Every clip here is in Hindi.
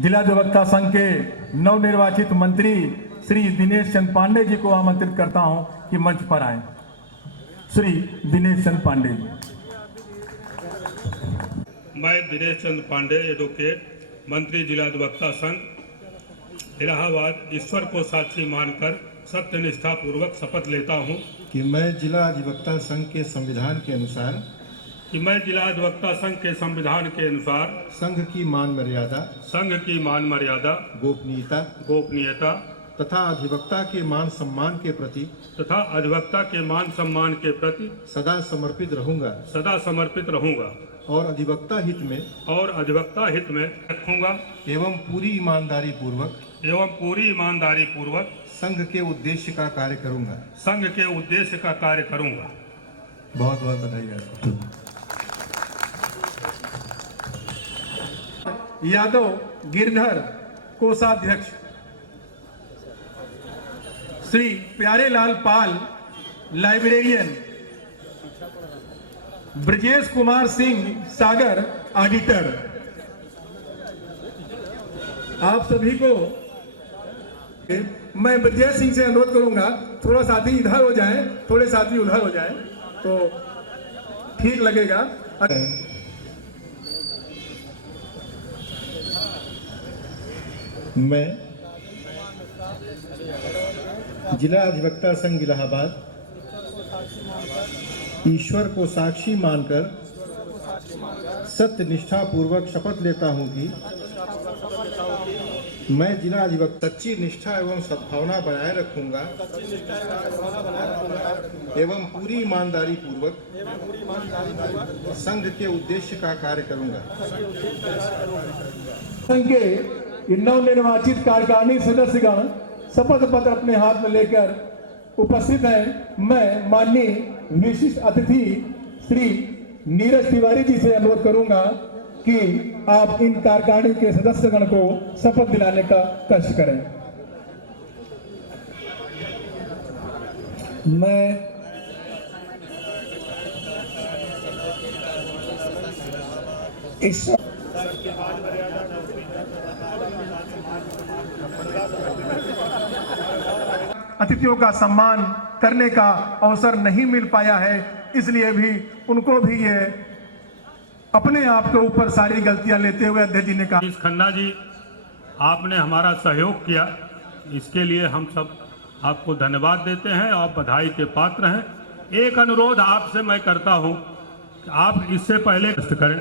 जिला अधिवक्ता संघ के नवनिर्वाचित मंत्री श्री दिनेश चंद पांडे जी को आमंत्रित करता हूं कि मंच पर आए। श्री दिनेश चंद पांडे जी। मैं दिनेश चंद पांडे, एडवोकेट, मंत्री जिला अधिवक्ता संघ इलाहाबाद, ईश्वर को साक्षी मानकर सत्यनिष्ठा पूर्वक शपथ लेता हूं कि मैं जिला अधिवक्ता संघ के संविधान के अनुसार संघ की मान मर्यादा गोपनीयता तथा अधिवक्ता के मान सम्मान के प्रति सदा समर्पित रहूंगा और अधिवक्ता हित में रखूंगा एवं पूरी ईमानदारी पूर्वक संघ के उद्देश्य का कार्य करूंगा। बहुत बहुत बधाई आपको। यादव गिरधर कोषाध्यक्ष, श्री प्यारेलाल पाल लाइब्रेरियन, ब्रजेश कुमार सिंह सागर ऑडिटर। आप सभी को मैं ब्रजेश सिंह से अनुरोध करूंगा, थोड़ा साथी इधर हो जाएं, थोड़े साथी उधर हो जाएं तो ठीक लगेगा। मैं जिला अधिवक्ता संघ इलाहाबाद ईश्वर को साक्षी मानकर सत्यनिष्ठा पूर्वक शपथ लेता हूं कि मैं जिला अधिवक्ता सच्ची निष्ठा एवं सद्भावना बनाए रखूंगा एवं पूरी ईमानदारी पूर्वक संघ के उद्देश्य का कार्य करूंगा। संघ के नवनिर्वाचित कार्यकारिणी सदस्यगण शपथ पत्र अपने हाथ में लेकर उपस्थित हैं। मैं माननीय विशिष्ट अतिथि श्री नीरज तिवारी जी से अनुरोध करूंगा कि आप इन कार्यकारिणी के सदस्यगण को शपथ दिलाने का कष्ट करें। मैं इस अतिथियों का सम्मान करने का अवसर नहीं मिल पाया है, इसलिए भी उनको भी ये अपने आप के ऊपर सारी गलतियां लेते हुए अध्यक्ष जी ने कहा। खन्ना जी, आपने हमारा सहयोग किया, इसके लिए हम सब आपको धन्यवाद देते हैं और बधाई के पात्र हैं। एक अनुरोध आपसे मैं करता हूं कि आप इससे पहले कष्ट करें।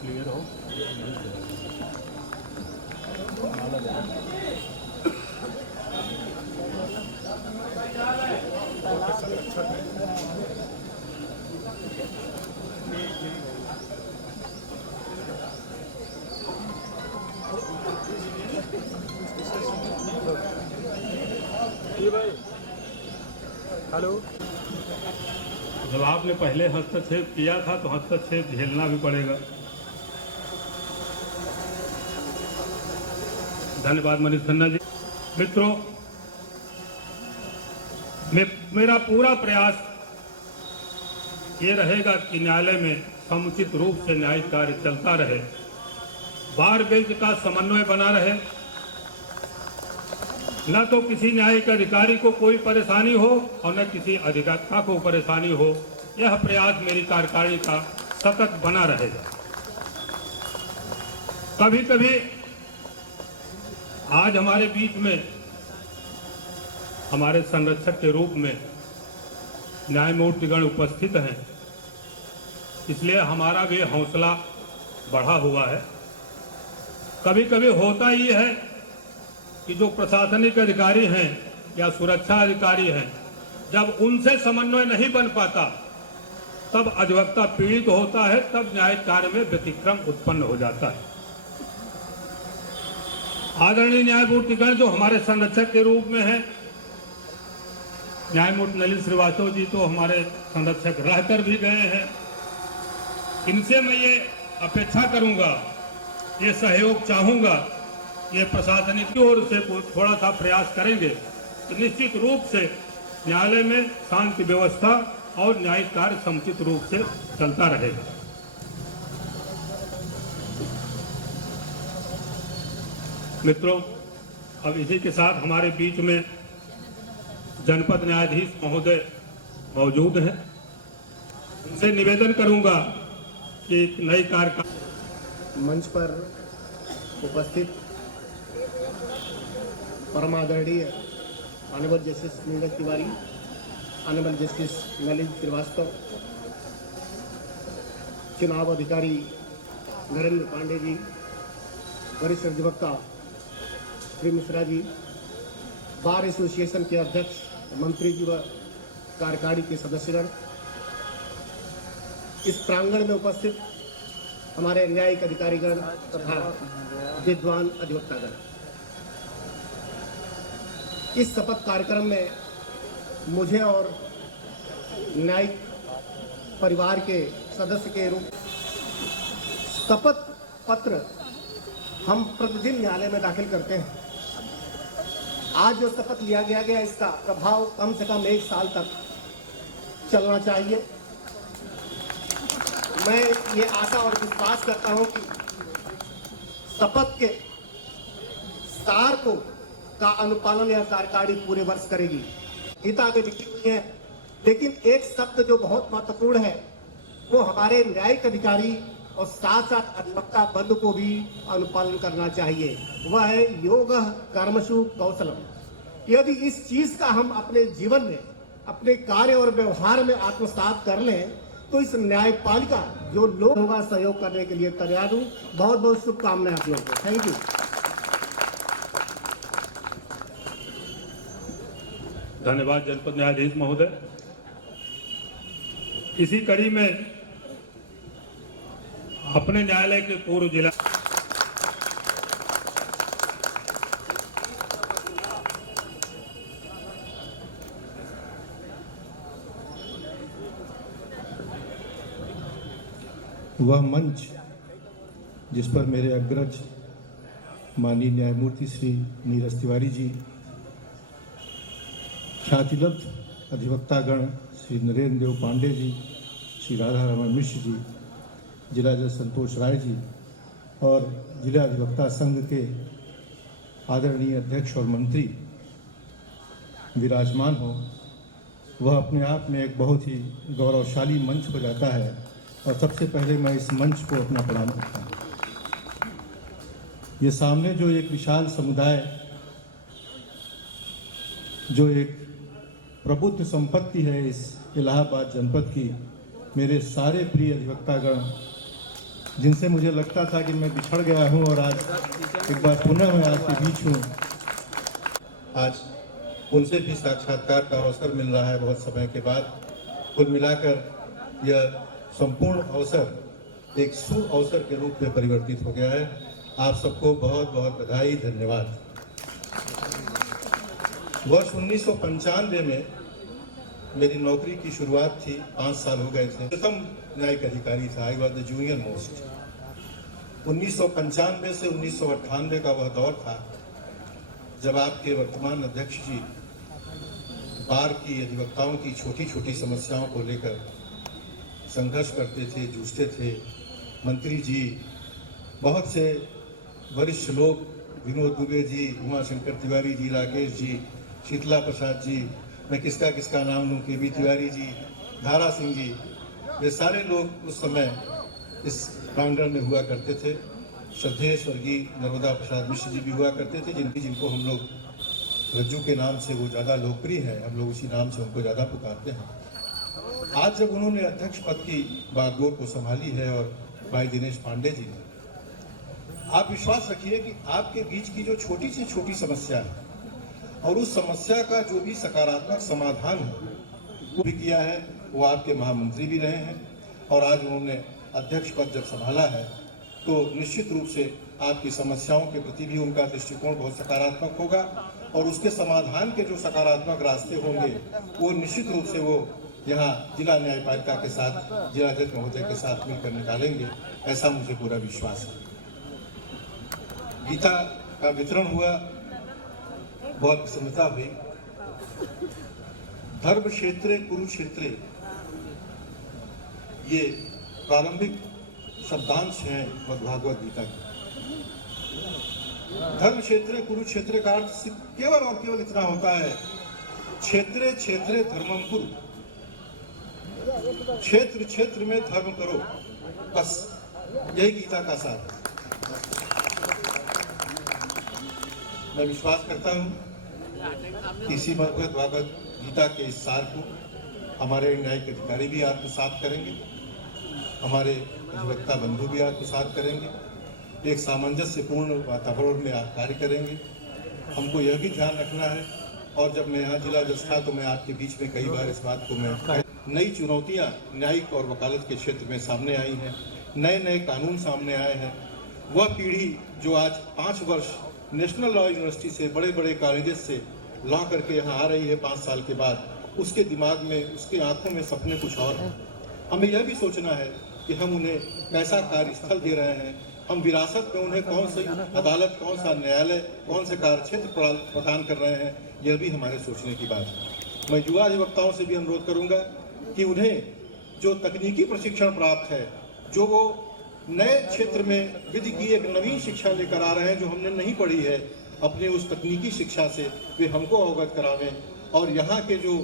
क्लियर हो हेलो। जब आपने पहले हस्तक्षेप किया था तो हस्तक्षेप झेलना भी पड़ेगा। धन्यवाद मनीष खन्ना जी। मित्रों, मेरा पूरा प्रयास ये रहेगा कि न्यायालय में समुचित रूप से न्यायिक कार्य चलता रहे, बार बेंच का समन्वय बना रहे, न तो किसी न्यायिक अधिकारी को कोई परेशानी हो और न किसी अधिवक्ता को परेशानी हो। यह प्रयास मेरी कार्यकारिणी का सतत बना रहेगा। कभी कभी आज हमारे बीच में हमारे संरक्षक के रूप में न्यायमूर्तिगण उपस्थित हैं, इसलिए हमारा भी हौसला बढ़ा हुआ है। कभी कभी होता ही है कि जो प्रशासनिक अधिकारी हैं या सुरक्षा अधिकारी हैं, जब उनसे समन्वय नहीं बन पाता तब अधिवक्ता पीड़ित होता है, तब न्यायिक कार्य में व्यतिक्रम उत्पन्न हो जाता है। आदरणीय न्यायमूर्तिगण जो हमारे संरक्षक के रूप में है, न्यायमूर्ति नलिन श्रीवास्तव जी तो हमारे संरक्षक रहकर भी गए हैं। इनसे मैं ये अपेक्षा करूंगा, ये सहयोग चाहूंगा, ये प्रशासनिक की ओर से थोड़ा सा प्रयास करेंगे तो निश्चित रूप से न्यायालय में शांति व्यवस्था और न्यायिक कार्य समुचित रूप से चलता रहेगा। मित्रों, अब इसी के साथ हमारे बीच में जनपद न्यायाधीश महोदय मौजूद हैं। उनसे निवेदन करूंगा कि एक नई कार्य मंच पर उपस्थित परम आदरणीय honourable justice Neeraj Tiwari, honourable justice Nalin Srivastava, चुनाव अधिकारी नरेंद्र पांडे जी, वरिष्ठ अधिवक्ता श्री मिश्रा जी, बार एसोसिएशन के अध्यक्ष, मंत्री जी व कार्यकारी के सदस्यगण, इस प्रांगण में उपस्थित हमारे न्यायिक अधिकारीगण तथा विद्वान अधिवक्तागण, इस शपथ कार्यक्रम में मुझे और न्यायिक परिवार के सदस्य के रूप शपथ पत्र हम प्रतिदिन न्यायालय में दाखिल करते हैं। आज जो शपथ लिया गया इसका प्रभाव कम से कम 1 साल तक चलना चाहिए। मैं ये आशा और विश्वास करता हूं कि शपथ के सार का अनुपालन यह कार्यकारिणी पूरे वर्ष करेगी। गीता में लिखी हुई है, लेकिन एक शब्द जो बहुत महत्वपूर्ण है वो हमारे न्यायिक अधिकारी और साथ साथ अधिवक्ता बंधु को भी अनुपालन करना चाहिए। वह है योग कर्मसु कौशलम। यदि इस चीज का हम अपने जीवन में, अपने कार्य और व्यवहार में आत्मसात कर लें तो इस न्यायपालिका जो लोग होगा सहयोग करने के लिए तैयार हूँ। बहुत बहुत शुभकामनाएं आप लोगों को। Thank you. धन्यवाद जनपद न्यायाधीश महोदय। इसी कड़ी में अपने न्यायालय के पूर्व जिला वह मंच जिस पर मेरे अग्रज माननीय न्यायमूर्ति श्री नीरज तिवारी जी, ख्यातिलब्ध अधिवक्तागण श्री नरेंद्र देव पांडे जी, श्री राधा रमन मिश्र जी, जिला जज संतोष राय जी और जिला अधिवक्ता संघ के आदरणीय अध्यक्ष और मंत्री विराजमान हो, वह अपने आप में एक बहुत ही गौरवशाली मंच हो जाता है। और सबसे पहले मैं इस मंच को अपना प्रणाम करता हूँ। ये सामने जो एक विशाल समुदाय, जो एक प्रबुद्ध संपत्ति है इस इलाहाबाद जनपद की, मेरे सारे प्रिय अधिवक्तागण, जिनसे मुझे लगता था कि मैं बिछड़ गया हूं और आज एक बार पुनः मैं आपके बीच हूं। आज उनसे भी साक्षात्कार का अवसर मिल रहा है बहुत समय के बाद। कुल मिलाकर यह संपूर्ण अवसर एक शुभ अवसर के रूप में परिवर्तित हो गया है। आप सबको बहुत बहुत बधाई, धन्यवाद। वर्ष 1995 में मेरी नौकरी की शुरुआत थी। 5 साल हो गए थे। प्रथम न्यायिक अधिकारी था। I was the junior most. 1995 से 1998 का वह दौर था जब आपके वर्तमान अध्यक्ष जी बार की अधिवक्ताओं की छोटी छोटी समस्याओं को लेकर संघर्ष करते थे, जूझते थे। मंत्री जी, बहुत से वरिष्ठ लोग, विनोद दुबे जी, उमाशंकर तिवारी जी, राकेश जी, शीतला प्रसाद जी, मैं किसका नाम लूँ, के.बी. तिवारी जी, धारा सिंह जी, वे सारे लोग उस समय इस प्रांगण में हुआ करते थे। श्रद्धेय स्वर्गीय नर्मदा प्रसाद मिश्र जी भी हुआ करते थे, जिनको हम लोग रज्जू के नाम से वो ज़्यादा लोकप्रिय है, हम लोग उसी नाम से उनको ज़्यादा पुकारते हैं। आज जब उन्होंने अध्यक्ष पद की बागडोर को संभाली है और भाई दिनेश पांडे जी ने, आप विश्वास रखिए कि आपके बीच की जो छोटी से छोटी समस्या है और उस समस्या का जो भी सकारात्मक समाधान है वो भी किया है। वो आपके महामंत्री भी रहे हैं और आज उन्होंने अध्यक्ष पद जब संभाला है तो निश्चित रूप से आपकी समस्याओं के प्रति भी उनका दृष्टिकोण बहुत सकारात्मक होगा और उसके समाधान के जो सकारात्मक रास्ते होंगे वो निश्चित रूप से वो यहाँ जिला न्यायपालिका के साथ, जिला जज महोदय के साथ मिलकर निकालेंगे, ऐसा मुझे पूरा विश्वास है। गीता का वितरण हुआ, बहुत प्रसन्नता हुई। धर्म क्षेत्रे कुरुक्षेत्रे, ये प्रारंभिक शब्दांश हैं भगवद गीता के। धर्म क्षेत्रे कुरुक्षेत्रे का अर्थ केवल और केवल इतना होता है, क्षेत्रे क्षेत्रे धर्मम कुरु, क्षेत्र क्षेत्र में धर्म करो, बस यही गीता का सार है। मैं विश्वास करता हूं इसी भगवद गीता के इस सार को हमारे न्यायिक अधिकारी भी आत्मसात करेंगे, हमारे अधिवक्ता बंधु भी आत्मसात करेंगे, एक सामंजस्यपूर्ण वातावरण में आप कार्य करेंगे। हमको यह भी ध्यान रखना है, और जब मैं यहाँ जिला जज था तो मैं आपके बीच में कई बार इस बात को मैं नई चुनौतियाँ न्यायिक और वकालत के क्षेत्र में सामने आई हैं, नए नए कानून सामने आए हैं। वह पीढ़ी जो आज 5 वर्ष नेशनल लॉ यूनिवर्सिटी से, बड़े बड़े कॉलेजेस से लॉ करके यहाँ आ रही है 5 साल के बाद, उसके दिमाग में, उसके आंखों में सपने कुछ और हैं। हमें यह भी सोचना है कि हम उन्हें कैसा कार्यस्थल दे रहे हैं, हम विरासत में उन्हें कौन सी अदालत, कौन सा न्यायालय, कौन से कार्यक्षेत्र प्रदान कर रहे हैं, यह भी हमारे सोचने की बात है। मैं युवा अधिवक्ताओं से भी अनुरोध करूंगा कि उन्हें जो तकनीकी प्रशिक्षण प्राप्त है, जो वो नए क्षेत्र में विधि की एक नवीन शिक्षा लेकर आ रहे हैं जो हमने नहीं पढ़ी है, अपने उस तकनीकी शिक्षा से वे हमको अवगत करावें, और यहाँ के जो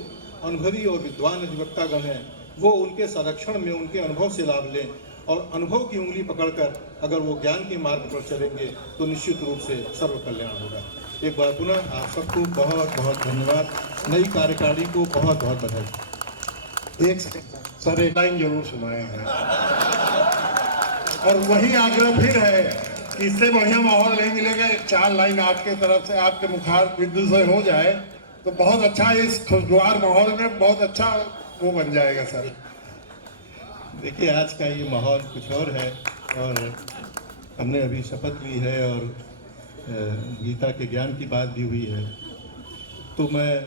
अनुभवी और विद्वान अधिवक्तागण हैं वो उनके संरक्षण में उनके अनुभव से लाभ लें, और अनुभव की उंगली पकड़कर अगर वो ज्ञान के मार्ग पर चलेंगे तो निश्चित रूप से सर्व कल्याण होगा। एक बार पुनः आप सबको बहुत बहुत धन्यवाद, नई कार्यकारिणी को बहुत बहुत बधाई। एक सर एक लाइन जरूर सुनाए हैं, और वही आग्रह फिर है कि इससे बढ़िया माहौल नहीं मिलेगा। 4 लाइन आपके तरफ से, आपके मुखार बिंदु से हो जाए तो बहुत अच्छा, इस खुशगवार माहौल में बहुत अच्छा वो बन जाएगा सर। देखिए, आज का ये माहौल कुछ और है, और हमने अभी शपथ ली है और गीता के ज्ञान की बात भी हुई है, तो मैं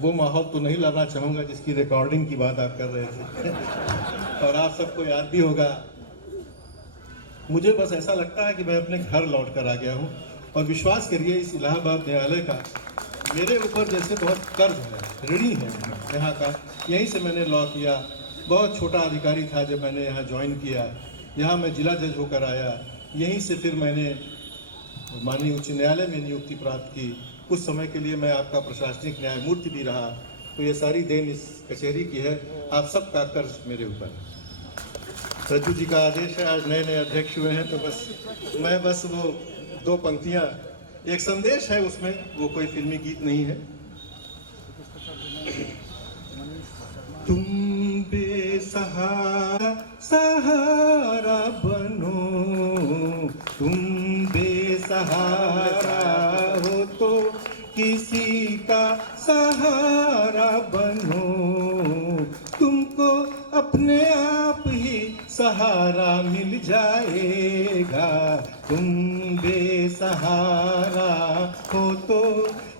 वो माहौल तो नहीं लाना चाहूँगा जिसकी रिकॉर्डिंग की बात आप कर रहे थे और आप सबको याद भी होगा। मुझे बस ऐसा लगता है कि मैं अपने घर लौट कर आ गया हूँ, और विश्वास करिए इस इलाहाबाद न्यायालय का मेरे ऊपर जैसे बहुत कर्ज है, ऋणी है यहाँ का। यहीं से मैंने लॉ किया, बहुत छोटा अधिकारी था जब मैंने यहाँ ज्वाइन किया, यहाँ मैं जिला जज होकर आया, यहीं से फिर मैंने माननीय उच्च न्यायालय में नियुक्ति प्राप्त की। कुछ समय के लिए मैं आपका प्रशासनिक न्यायमूर्ति भी रहा, तो ये सारी देन इस कचहरी की है, आप सबका कर्ज मेरे ऊपर है। रज्जू जी का आदेश है, आज नए नए अध्यक्ष हुए हैं, तो मैं बस वो 2 पंक्तियाँ, एक संदेश है उसमें, वो कोई फिल्मी गीत नहीं है। तुम बेसहारा सहारा बनो, तुम बेसहारा हो तो किसी का सहारा बनो, तुमको अपने आप ही सहारा मिल जाएगा। तुम बेसहारा हो तो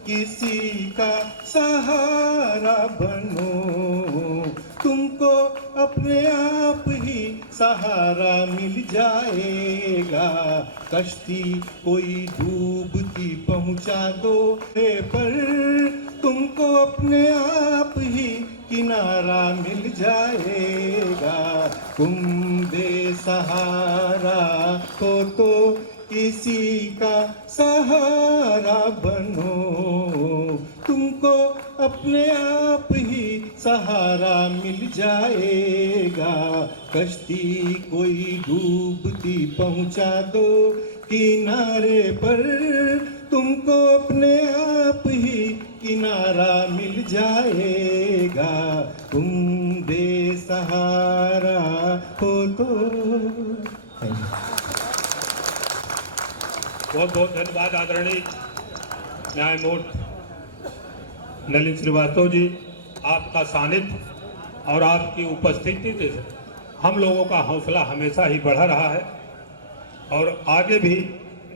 किसी का सहारा बनो, तुमको अपने आप ही सहारा मिल जाएगा। कश्ती कोई डूबती पहुंचा दो पर, तुमको अपने आप ही किनारा मिल जाएगा। तुम बेसहारा हो तो किसी का सहारा बनो, तुमको अपने आप ही सहारा मिल जाएगा। कश्ती कोई डूबती पहुंचा दो किनारे पर, तुमको अपने आप ही किनारा मिल जाएगा। तुम बेसहारा हो तो। बहुत बहुत धन्यवाद आदरणीय न्यायमूर्ति नलिन श्रीवास्तव जी, आपका सानिध्य और आपकी उपस्थिति से हम लोगों का हौसला हमेशा ही बढ़ा रहा है। और आगे भी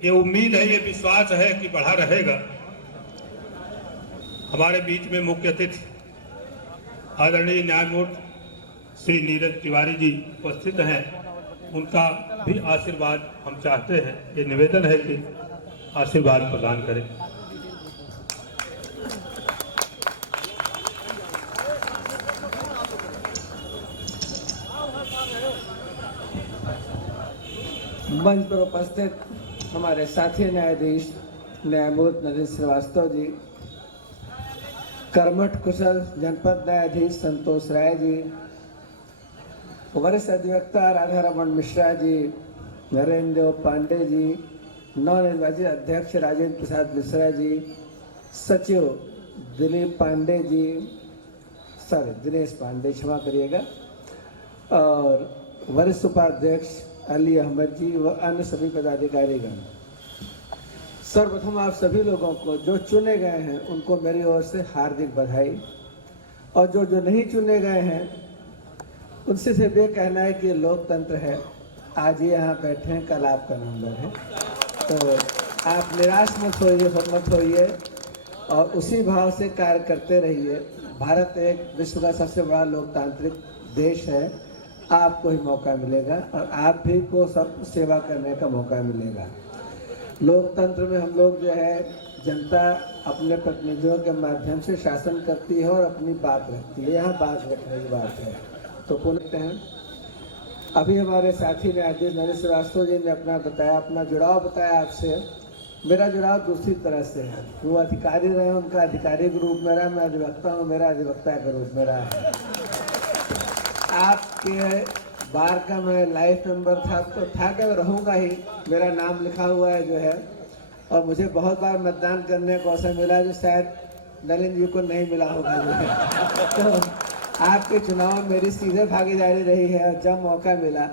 ये उम्मीद है, ये विश्वास है कि बढ़ा रहेगा। हमारे बीच में मुख्य अतिथि आदरणीय न्यायमूर्ति श्री नीरज तिवारी जी उपस्थित हैं, उनका भी आशीर्वाद हम चाहते हैं। ये निवेदन है कि आशीर्वाद प्रदान करें। मंच पर उपस्थित हमारे साथी न्यायाधीश न्यायमूर्ति नरेंद्र श्रीवास्तव जी, कर्मठ कुशल जनपद न्यायाधीश संतोष राय जी, वरिष्ठ अधिवक्ता राधा रमन मिश्रा जी, नरेंद्र देव पांडे जी, नवनिर्वाचित अध्यक्ष राजेंद्र प्रसाद मिश्रा जी, सचिव दिलीप पांडे जी, दिनेश पांडे, क्षमा करिएगा, और वरिष्ठ उपाध्यक्ष अली अहमद जी व अन्य सभी पदाधिकारीगण। सर्वप्रथम आप सभी लोगों को, जो चुने गए हैं उनको मेरी ओर से हार्दिक बधाई, और जो नहीं चुने गए हैं उनसे सिर्फ ये कहना है कि लोकतंत्र है, आज ये यहाँ बैठे हैं, कल आपका नंबर है। तो आप निराश मत होइए और उसी भाव से कार्य करते रहिए। भारत एक विश्व का सबसे बड़ा लोकतांत्रिक देश है, आपको ही मौका मिलेगा और आप भी को सब सेवा करने का मौका मिलेगा। लोकतंत्र में हम लोग जो है, जनता अपने प्रतिनिधियों के माध्यम से शासन करती है और अपनी बात रखती है, यहाँ बात रखने की बात है। तो पुनः हैं, अभी हमारे साथी न्यायाधीश नरेंद्र श्रीवास्तव जी ने अपना जुड़ाव बताया आपसे। मेरा जुड़ाव दूसरी तरह से है। वो अधिकारी रहे, उनका अधिकारी के रूप में रहा, मैं अधिवक्ता हूँ, मेरा अधिवक्ता के रूप में रहा है। आपके बार का मैं लाइफ मेंबर था, तो था क्या, रहूँगा ही, मेरा नाम लिखा हुआ है जो है, और मुझे बहुत बार मतदान करने को अवसर मिला जो शायद नलिन जी को नहीं मिला होगा जो है। तो आपके चुनाव में मेरी सीधे भागीदारी रही है, और जब मौका मिला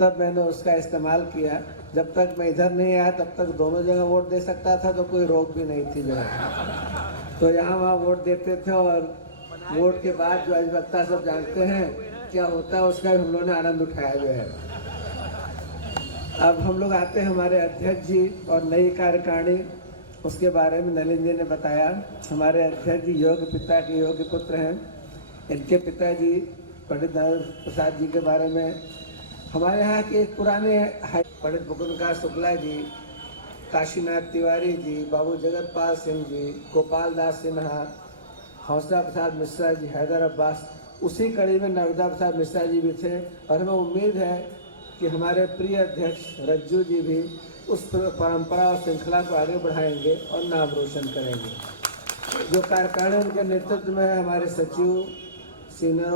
तब मैंने उसका इस्तेमाल किया। जब तक मैं इधर नहीं आया तब तक दोनों जगह वोट दे सकता था, तो कोई रोक भी नहीं थी जो है। तो यहाँ वहाँ वोट देते थे, और वोट के बाद जो अधिवक्ता सब जानते हैं क्या होता है, उसका हम लोगों ने आनंद उठाया जो है। अब हम लोग आते हैं हमारे अध्यक्ष जी और नई कार्यकारिणी, उसके बारे में नलिन जी ने बताया। हमारे अध्यक्ष जी योग्य पिता के योग्य पुत्र हैं। इनके पिताजी पंडित नारायण प्रसाद जी के बारे में हमारे यहाँ के एक पुराने पंडित मुकुंदकार शुक्ला जी, काशीनाथ तिवारी जी, बाबू जगतपाल सिंह जी, गोपाल दास सिन्हा, हौसला प्रसाद मिश्रा जी, हैदर अब्बास, उसी कड़ी में नर्मदा प्रसाद मिश्रा जी भी थे। और हमें उम्मीद है कि हमारे प्रिय अध्यक्ष रज्जू जी भी उस परंपरा और श्रृंखला को आगे बढ़ाएंगे और नाम रोशन करेंगे। जो कार्यकारिणी उनके नेतृत्व में है, हमारे सचिव, सीनियर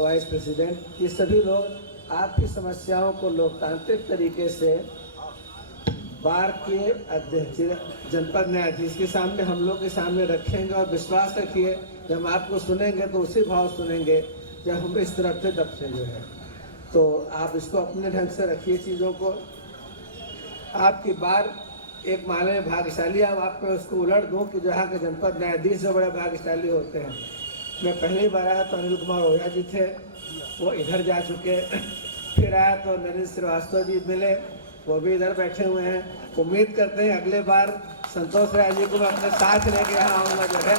वाइस प्रेसिडेंट, ये सभी लोग आपकी समस्याओं को लोकतांत्रिक तरीके से बार के अध्यक्ष जनपद न्यायाधीश के सामने, हम लोग के सामने रखेंगे। और विश्वास रखिए, जब हम आपको सुनेंगे तो उसी भाव सुनेंगे जब हम इस तरफ से तब से जो है। तो आप इसको अपने ढंग से रखिए चीज़ों को। आपकी बार एक माले में भाग्यशाली, अब आप मैं उसको उलट दूँ कि जहाँ के जनपद न्यायाधीश जो बड़े भाग्यशाली होते हैं। मैं पहली बार आया तो अनिल कुमार ओझा जी थे, वो इधर जा चुके। फिर आया तो नरेंद्र श्रीवास्तव जी मिले, वो भी इधर बैठे हुए हैं। उम्मीद करते हैं अगले बार संतोष राय जी को मैं अपने साथ लेके यहाँ आऊँगा जो है,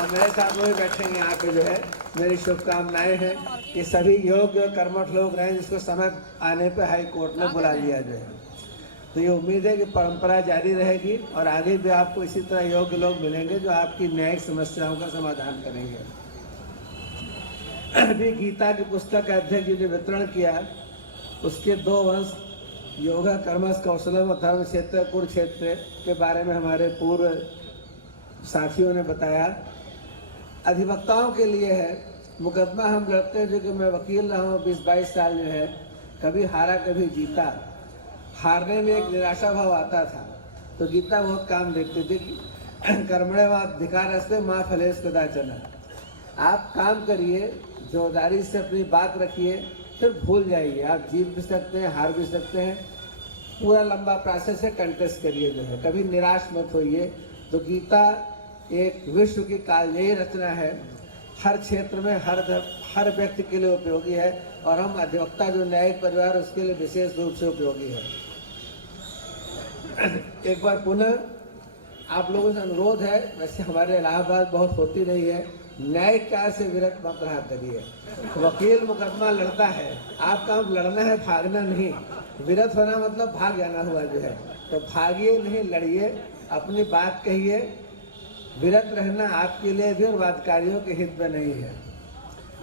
और मेरे साथ वो भी बैठेंगे यहाँ पे जो है। मेरी शुभकामनाएं हैं कि सभी योग्य कर्मठ लोग रहें, जिसको समय आने पे हाई कोर्ट ने बुला लिया जो है। तो ये उम्मीद है कि परंपरा जारी रहेगी और आगे भी आपको इसी तरह योग्य लोग मिलेंगे जो आपकी न्यायिक समस्याओं का समाधान करेंगे। अभी गीता की पुस्तक का अध्यक्ष जी ने वितरण किया, उसके 2 वंश योगा कर्मस कौशलम धर्म क्षेत्र कुरुक्षेत्र के बारे में हमारे पूर्व साथियों ने बताया। अधिवक्ताओं के लिए है, मुकदमा हम लड़ते हैं, जो कि मैं वकील रहा हूँ 20-22 साल जो है, कभी हारा कभी जीता। हारने में एक निराशा भाव आता था, तो गीता बहुत काम देखती थी। कर्मणे अधिकारस्ते माँ फलेश कदाचन। आप काम करिए, जोरदारी से अपनी बात रखिए, फिर भूल जाइए। आप जीत भी सकते हैं, हार भी सकते हैं। पूरा लंबा प्रोसेस है, कंटेस्ट करिए जो है, कभी निराश मत होइए। तो गीता एक विश्व की कालजयी रचना है, हर क्षेत्र में हर व्यक्ति के लिए उपयोगी है, और हम अधिवक्ता जो न्यायिक परिवार उसके लिए विशेष रूप से उपयोगी है। एक बार पुनः आप लोगों से अनुरोध है, वैसे हमारे इलाहाबाद बहुत होती रही है, न्यायिक कार्य से विरत मत रहा करिए। वकील मुकदमा लड़ता है, आपका काम लड़ना है, भागना नहीं। विरत होना मतलब भाग जाना हुआ जो है, तो भागिए नहीं, लड़िए, अपनी बात कहिए। विरत रहना आपके लिए भी और वादकारियों के हित में नहीं है।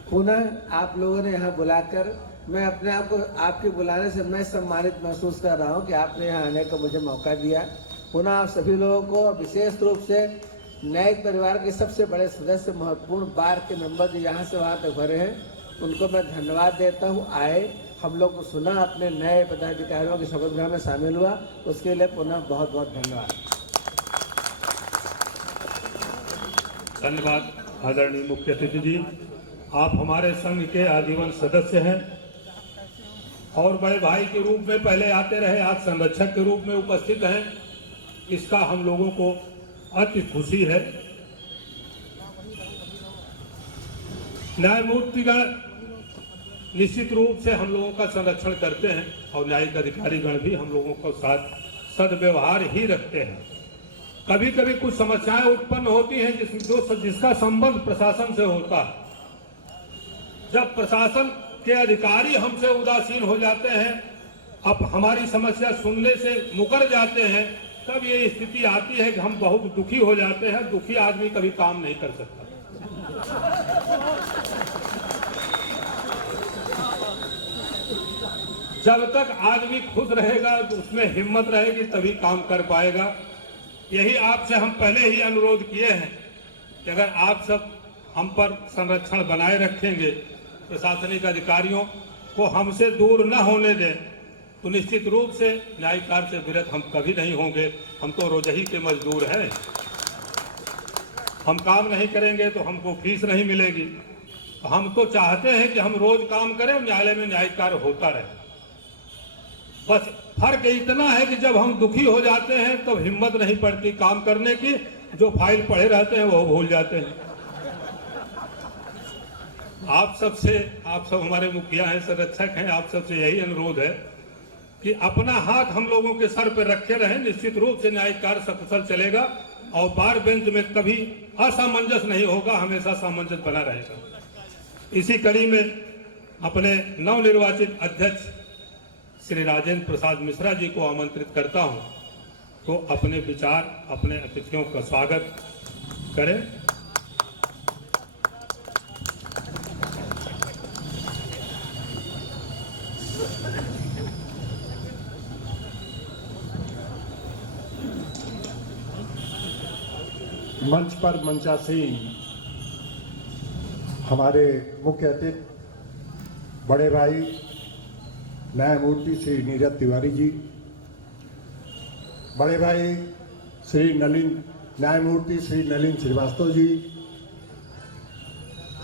पुनः आप लोगों ने यहाँ बुलाकर, मैं अपने आप को आपके बुलाने से मैं सम्मानित महसूस कर रहा हूँ कि आपने यहाँ आने का मुझे मौका दिया। पुनः आप सभी लोगों को, विशेष रूप से न्यायिक परिवार के सबसे बड़े सदस्य, महत्वपूर्ण बार के मेंबर जो यहाँ से वहाँ तक भरे हैं, उनको मैं धन्यवाद देता हूँ। आए, हम लोग को सुना, अपने नए पदाधिकारियों के शपथ ग्रहण में शामिल हुआ, उसके लिए पुनः बहुत बहुत धन्यवाद। धन्यवाद आदरणीय मुख्य अतिथि जी। आप हमारे संघ के आजीवन सदस्य हैं और बड़े भाई के रूप में पहले आते रहे, आज संरक्षक के रूप में उपस्थित हैं। इसका हम लोगों को अति खुशी है। न्यायमूर्तिगण निश्चित रूप से हम लोगों का संरक्षण करते हैं और न्यायिक अधिकारीगण भी हम लोगों के साथ सद्व्यवहार ही रखते हैं। कभी कभी कुछ समस्याएं उत्पन्न होती हैं जिसका संबंध प्रशासन से होता है। जब प्रशासन के अधिकारी हमसे उदासीन हो जाते हैं, अब हमारी समस्या सुनने से मुकर जाते हैं, तब ये स्थिति आती है कि हम बहुत दुखी हो जाते हैं। दुखी आदमी कभी काम नहीं कर सकता। जब तक आदमी खुश रहेगा, तो उसमें हिम्मत रहेगी, तभी काम कर पाएगा। यही आपसे हम पहले ही अनुरोध किए हैं कि अगर आप सब हम पर संरक्षण बनाए रखेंगे, प्रशासनिक अधिकारियों को हमसे दूर न होने दें, तो निश्चित रूप से न्यायिक कार्य से विरत हम कभी नहीं होंगे। हम तो रोजही के मजदूर हैं। हम काम नहीं करेंगे तो हमको फीस नहीं मिलेगी। हम तो चाहते हैं कि हम रोज काम करें, न्यायालय में न्यायिक कार्य होता रहे। बस फर्क इतना है कि जब हम दुखी हो जाते हैं तो हिम्मत नहीं पड़ती काम करने की। जो फाइल पढ़े रहते हैं वो भूल जाते हैं। आप सब हमारे मुखिया हैं, संरक्षक हैं, आप सबसे यही अनुरोध है कि अपना हाथ हम लोगों के सर पर रखे रहें। निश्चित रूप से न्यायिक कार्य सकुशल चलेगा और बार बेंच में कभी असामंजस्य नहीं होगा, हमेशा सामंजस्य बना रहेगा। इसी कड़ी में अपने नवनिर्वाचित अध्यक्ष श्री राजेंद्र प्रसाद मिश्रा जी को आमंत्रित करता हूं, तो अपने विचार, अपने अतिथियों का स्वागत करें। मंच पर मंचासीन हमारे मुख्य अतिथि बड़े भाई न्यायमूर्ति श्री नीरज तिवारी जी, बड़े भाई श्री न्यायमूर्ति श्री नलिन श्रीवास्तव जी,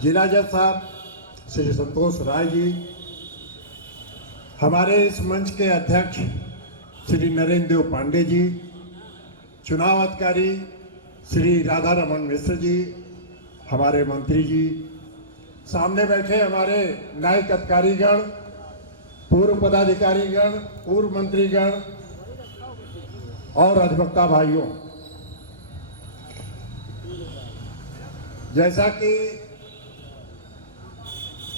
जिला जज साहब श्री संतोष राय जी, हमारे इस मंच के अध्यक्ष श्री नरेंद्र देव पांडे जी, चुनाव अधिकारी श्री राधा रमन मिश्र जी, हमारे मंत्री जी, सामने बैठे हमारे न्यायिक अधिकारीगण, पूर्व पदाधिकारीगण, पूर्व मंत्रीगण और अधिवक्ता भाइयों, जैसा कि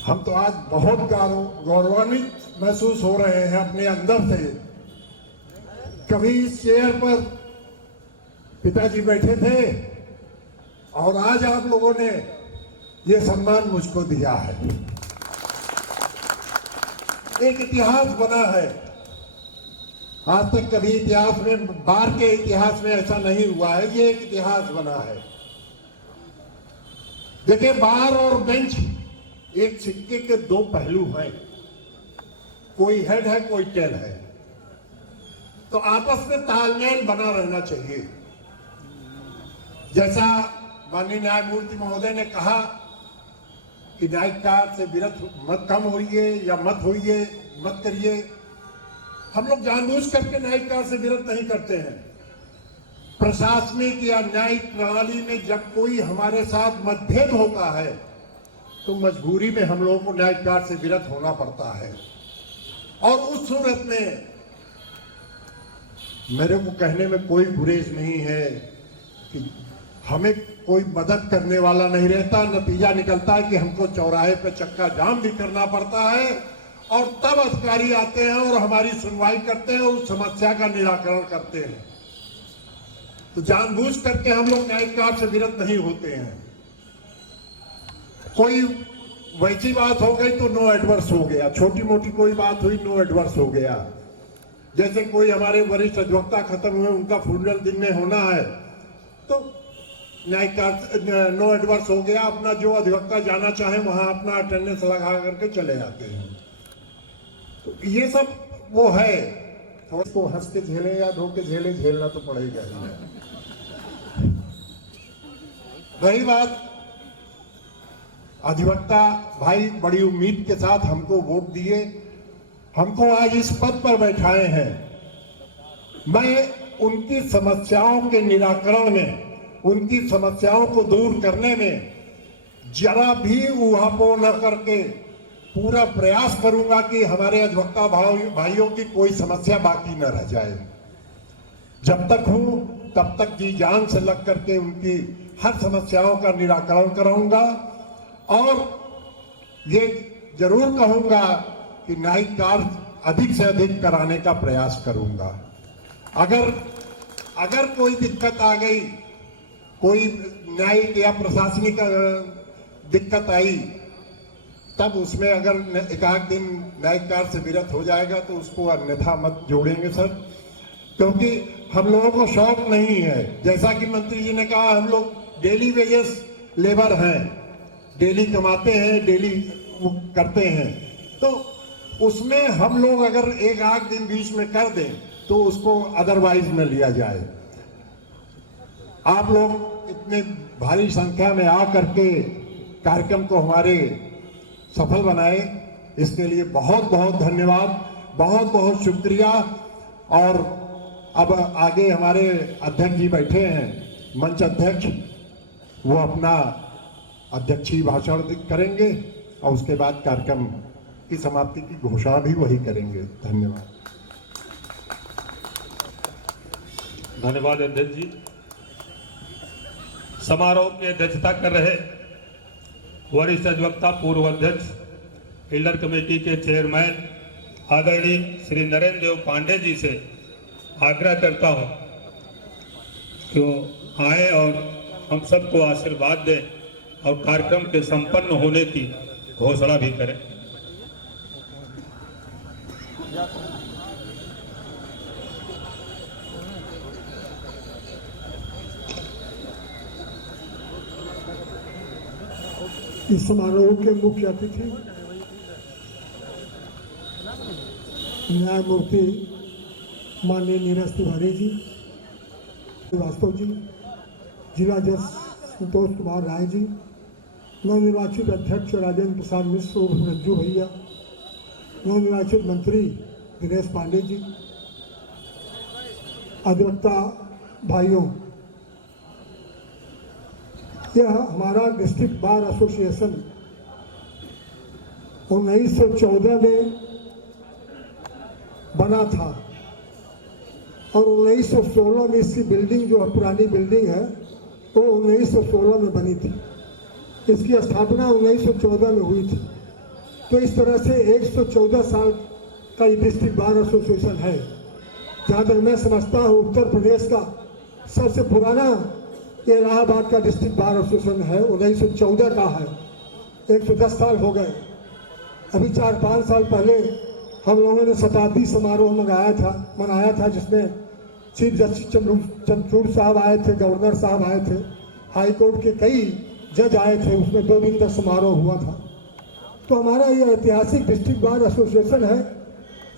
हम तो आज बहुत गौरवान्वित महसूस हो रहे हैं अपने अंदर से। कभी इस चेयर पर पिताजी बैठे थे और आज आप लोगों ने ये सम्मान मुझको दिया है। एक इतिहास बना है। आज तक कभी इतिहास में, बार के इतिहास में ऐसा नहीं हुआ है। ये एक इतिहास बना है। देखिए, बार और बेंच एक सिक्के के दो पहलू हैं। कोई हेड है, कोई टेल है। तो आपस में तालमेल बना रहना चाहिए। जैसा माननीय न्यायमूर्ति महोदय ने कहा कि न्यायिक कार्य से विरत मत कम होइए या मत होइए, मत करिए। हम लोग जानबूझ करके न्यायिक कार्य से विरत नहीं करते हैं। प्रशासनिक या न्यायिक प्रणाली में जब कोई हमारे साथ मतभेद होता है तो मजबूरी में हम लोगों को न्यायिक कार्य से विरत होना पड़ता है। और उस सूरत में मेरे को कहने में कोई गुरेज नहीं है कि हमें कोई मदद करने वाला नहीं रहता। नतीजा निकलता है कि हमको चौराहे पे चक्का जाम भी करना पड़ता है और तब अधिकारी आते हैं और हमारी सुनवाई करते हैं और उस समस्या का निराकरण करते हैं। तो जानबूझ करके हम लोग न्यायिक कार्य से विरत नहीं होते हैं। कोई वैसी बात हो गई तो नो एडवर्स हो गया, छोटी मोटी कोई बात हुई नो एडवर्स हो गया। जैसे कोई हमारे वरिष्ठ अधिवक्ता खत्म हुए, उनका फ्यूनरल दिन में होना है तो न्यायिक कार्य नो एडवर्स हो गया, अपना जो अधिवक्ता जाना चाहे वहां अपना अटेंडेंस लगा करके चले जाते हैं। तो ये सब वो है, उसको हंस के झेले या धो के झेले, झेलना तो पड़ेगा ही। रही बात अधिवक्ता भाई बड़ी उम्मीद के साथ हमको वोट दिए, हमको आज इस पद पर बैठाए हैं। मैं उनकी समस्याओं के निराकरण में, उनकी समस्याओं को दूर करने में जरा भी ऊहापोह न करके पूरा प्रयास करूंगा कि हमारे अधिवक्ता भाइयों की कोई समस्या बाकी न रह जाए। जब तक हूं तब तक जी जान से लग करके उनकी हर समस्याओं का निराकरण कराऊंगा और ये जरूर कहूंगा कि न्यायिक कार्य अधिक से अधिक कराने का प्रयास करूंगा। अगर कोई दिक्कत आ गई, कोई न्यायिक या प्रशासनिक दिक्कत आई, तब उसमें अगर एकाध दिन न्यायिक कार्य से विरत हो जाएगा तो उसको अन्यथा मत जोड़ेंगे सर, क्योंकि हम लोगों को शौक नहीं है। जैसा कि मंत्री जी ने कहा, हम लोग डेली वेजेस लेबर हैं, डेली कमाते हैं, डेली करते हैं, तो उसमें हम लोग अगर एक आध दिन बीच में कर दें तो उसको अदरवाइज न लिया जाए। आप लोग इतने भारी संख्या में आ करके कार्यक्रम को हमारे सफल बनाए, इसके लिए बहुत बहुत धन्यवाद, बहुत बहुत शुक्रिया। और अब आगे हमारे अध्यक्ष जी बैठे हैं, मंच अध्यक्ष, वो अपना अध्यक्षीय भाषण करेंगे और उसके बाद कार्यक्रम की समाप्ति की घोषणा भी वही करेंगे। धन्यवाद। धन्यवाद अध्यक्ष जी। समारोह की अध्यक्षता कर रहे वरिष्ठ अधिवक्ता पूर्व अध्यक्ष हिल्डर कमेटी के चेयरमैन आदरणीय श्री नरेंद्र देव पांडे जी से आग्रह करता हूं कि वो आए और हम सबको आशीर्वाद दें और कार्यक्रम के संपन्न होने की घोषणा भी करें। इस समारोह के मुख्य अतिथि न्यायमूर्ति माननीय नीरज तिवारी जी, श्रीवास्तव जी, जिला जज संतोष कुमार राय जी, नवनिर्वाचित अध्यक्ष राजेंद्र प्रसाद मिश्र उर्फ रज्जू भैया, नवनिर्वाचित मंत्री दिनेश पांडे जी, अधिवक्ता भाइयों, यह हमारा डिस्ट्रिक्ट बार एसोसिएशन 1914 में बना था और 1916 में इसकी बिल्डिंग, जो पुरानी बिल्डिंग है, वो 1916 में बनी थी। इसकी स्थापना 1914 में हुई थी। तो इस तरह से 114 साल का ये डिस्ट्रिक्ट बार एसोसिएशन है। जहाँ तक मैं समझता हूँ उत्तर प्रदेश का सबसे पुराना ये इलाहाबाद का डिस्ट्रिक्ट बार एसोसिएशन है, 1914 का है। 110 साल हो गए। अभी 4-5 साल पहले हम लोगों ने शताब्दी समारोह मनाया था जिसमें चीफ जस्टिस चंद्रचूड़ साहब आए थे, गवर्नर साहब आए थे, हाई कोर्ट के कई जज आए थे। उसमें 2 दिन तक समारोह हुआ था। तो हमारा ये ऐतिहासिक डिस्ट्रिक्ट बार एसोसिएशन है।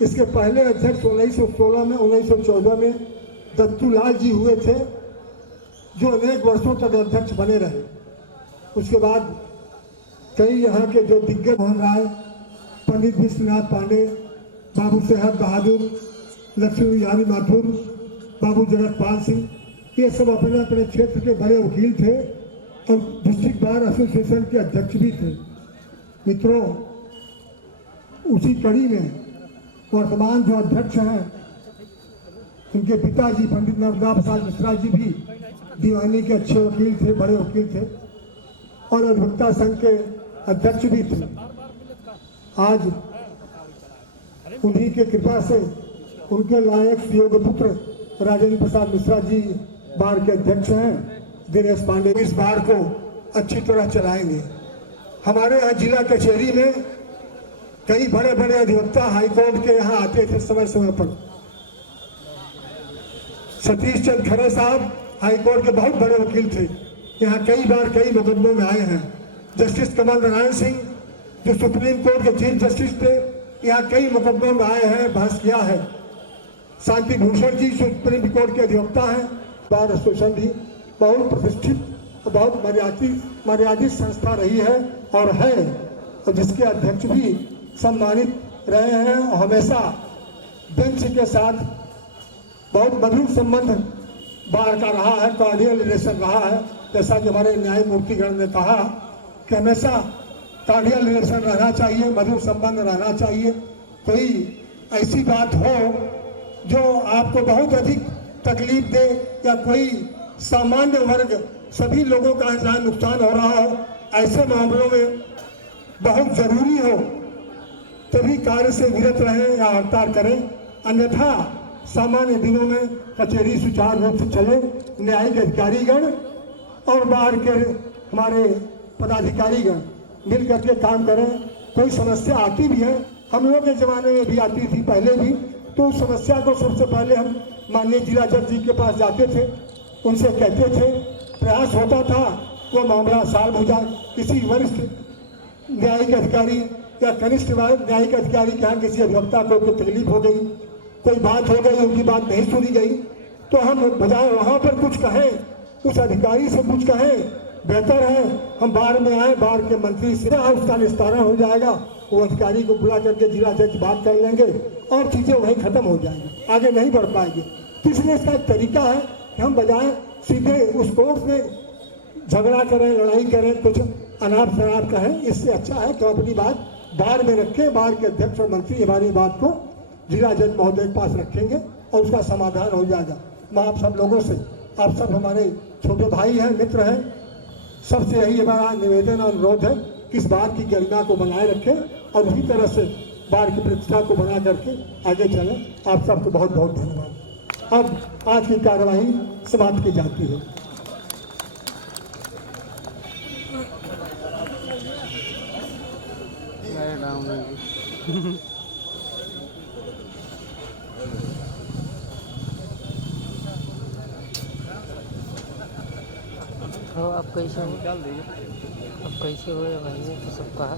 इसके पहले अध्यक्ष 1914 में दत्तूलाल जी हुए थे, जो अनेक वर्षों तक अध्यक्ष बने रहे। उसके बाद कई यहाँ के जो दिग्गज, मोहन राय, पंडित विश्वनाथ पांडे, बाबू सेहत बहादुर, लक्ष्मी यानी माथुर, बाबू जगतपाल सिंह, ये सब अपने अपने क्षेत्र के बड़े वकील थे और डिस्ट्रिक्ट बार एसोसिएशन के अध्यक्ष भी थे। मित्रों, उसी कड़ी में वर्तमान जो अध्यक्ष हैं इनके पिताजी पंडित नर्मदा प्रसाद मिश्रा जी भी दीवानी के अच्छे वकील थे, बड़े वकील थे और अधिवक्ता संघ के अध्यक्ष भी थे। आज उन्हीं के कृपा से उनके लायक योग्य पुत्र राजेंद्र प्रसाद मिश्रा जी बार के अध्यक्ष हैं। दिनेश पांडे इस बार को अच्छी तरह चलाएंगे। हमारे यहाँ जिला कचहरी में कई बड़े बड़े अधिवक्ता हाईकोर्ट के यहाँ आते थे समय समय पर। सतीश चंद्र खरे साहब हाईकोर्ट के बहुत बड़े वकील थे, यहाँ कई बार कई मुकदमों में आए हैं। जस्टिस कमल नारायण सिंह जो सुप्रीम कोर्ट के चीफ जस्टिस थे, यहाँ कई मुकदमों में आए हैं, बहस किया है। शांति भूषण जी सुप्रीम कोर्ट के अधिवक्ता हैं। बार एसोसिएशन भी बहुत प्रतिष्ठित और बहुत मर्यादित संस्था रही है और है, और जिसके अध्यक्ष भी सम्मानित रहे हैं और हमेशा बेंच के साथ बहुत मधुर संबंध बार का रहा है, कॉर्डियल रिलेशन रहा है। जैसा कि हमारे न्यायमूर्तिगण ने कहा कि हमेशा कॉर्डियल रिलेशन रहना चाहिए, मधुर संबंध रहना चाहिए। कोई ऐसी बात हो जो आपको बहुत अधिक तकलीफ दे या कोई सामान्य वर्ग सभी लोगों का जहाँ नुकसान हो रहा हो, ऐसे मामलों में बहुत जरूरी हो तभी कार्य से विरत रहें या हड़ताल करें, अन्यथा सामान्य दिनों में कचहरी सुचारू रूप से चले। न्यायिक अधिकारीगण और बाहर के हमारे पदाधिकारीगण मिल करके काम करें। कोई समस्या आती भी है, हम लोग के जमाने में भी आती थी पहले भी, तो उस समस्या को सबसे पहले हम माननीय जिला जज जी के पास जाते थे, उनसे कहते थे, प्रयास होता था वो मामला सॉल्व हो जाए। किसी वरिष्ठ न्यायिक अधिकारी या कनिष्ठ न्यायिक अधिकारी के यहाँ किसी अधिवक्ता को कोई तकलीफ हो गई, कोई बात हो गई, उनकी बात नहीं सुनी गई, तो हम बजाय वहाँ पर कुछ कहें, उस अधिकारी से कुछ कहें, बेहतर है हम बार में आए, बार के मंत्री से उसका निस्तारण हो जाएगा, वो अधिकारी को बुला करके जिला जज बात कर लेंगे और चीज़ें वहीं खत्म हो जाएंगी, आगे नहीं बढ़ पाएंगे। तो इसलिए इसका एक तरीका है कि हम बजाय सीधे उस कोर्ट में झगड़ा करें, लड़ाई करें, कुछ अनाप शनाप कहें, इससे अच्छा है कि हम अपनी बात बार में रखें। बार के अध्यक्ष और मंत्री हमारी बात को जिला जज महोदय के पास रखेंगे और उसका समाधान हो जाएगा। मैं आप सब लोगों से, आप सब हमारे छोटे भाई हैं, मित्र हैं, सबसे यही हमारा निवेदन और अनुरोध है कि इस बार की गरिमा को बनाए रखें और उसी तरह से बार की प्रतिष्ठा को बना करके आगे चलें। आप सबको बहुत बहुत धन्यवाद। अब आज की कार्यवाही समाप्त की जाती है। तो आप कैसे निकाल दीजिए, अब कैसे हुए भाई तो सब कहा।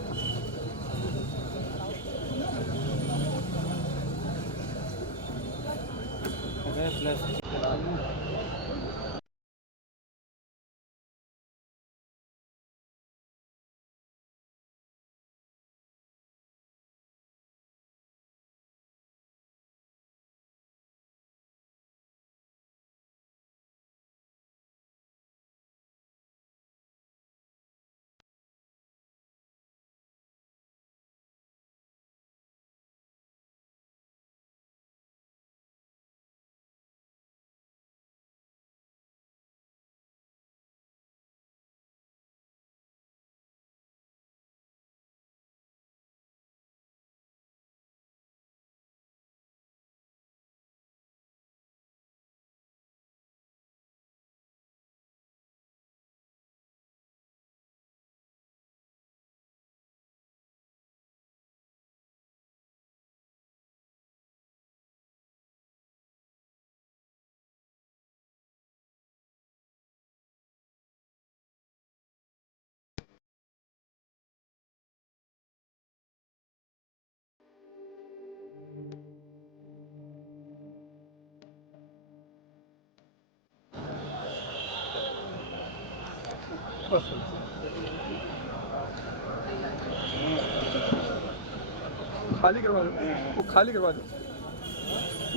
खाली करवा दो, वो खाली करवा दो,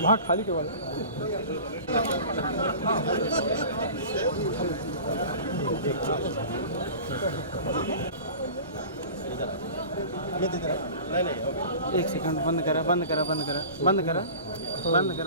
वहाँ खाली करवा दो। एक सेकंड बंद करा बंद करा बंद करा बंद करा बंद कर।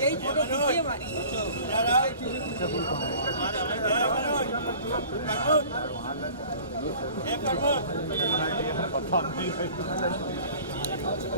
यही फोटो खींचिए हमारी।